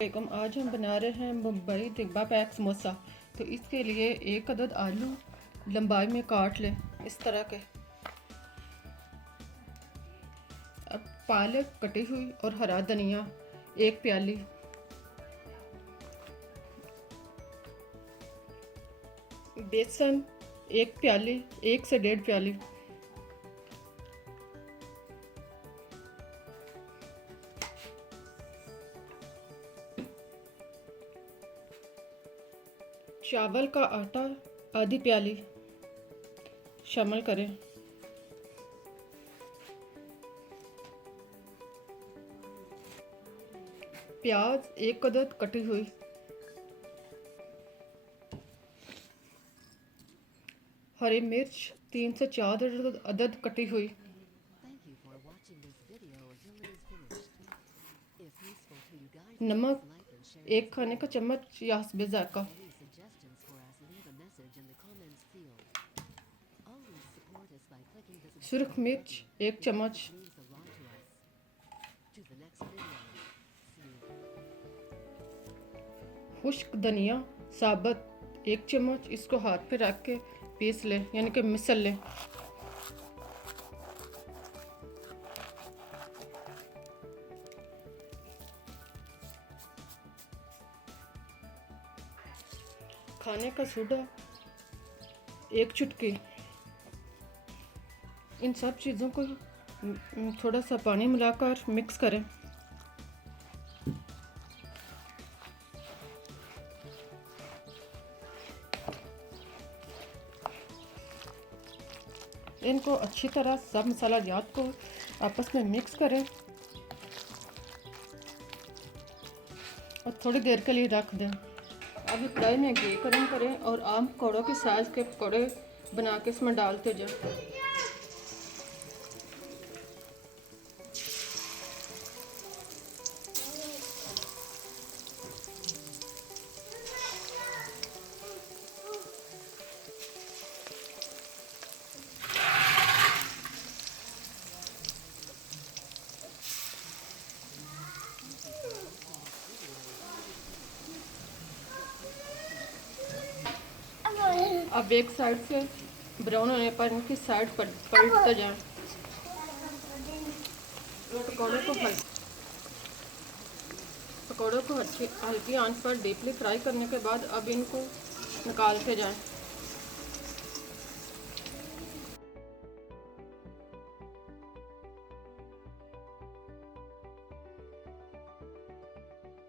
बेगम आज हम बना रहे हैं मुंबई डिब्बा पैक समोसा। तो इसके लिए एक अदद आलू लंबाई में काट लें इस तरह के। अब पालक कटी हुई और हरा धनिया 1 प्याली, बेसन 1 प्याली, 1 से 1.5 प्याली, चावल का आटा आधी प्याली शामिल करें। प्याज 1 अदद कटी हुई, हरी मिर्च 3 से 4 अदद कटी हुई, नमक 1 खाने का चम्मच या हस्बे जायका, सुरख मिर्च 1 चम्मच, खुश्क धनिया साबुत 1 चम्मच। इसको हाथ पे रख के पीस लें यानी कि मिसल लें। खाने का सोडा 1 चुटकी। इन सब चीज़ों को थोड़ा सा पानी मिलाकर मिक्स करें। इनको अच्छी तरह सब मसाला जात को आपस में मिक्स करें और थोड़ी देर के लिए रख दें। अब कढ़ाई में घी गर्म करें और आम पकौड़ों के साइज़ के पकौड़े बना के इसमें डालते जाएं। अब एक साइड से ब्राउन होने पर इनकी साइड पर पलटते जाएं। पकौड़ों को अच्छी हल्की आंच पर डीपली फ्राई करने के बाद अब इनको निकालते जाएं।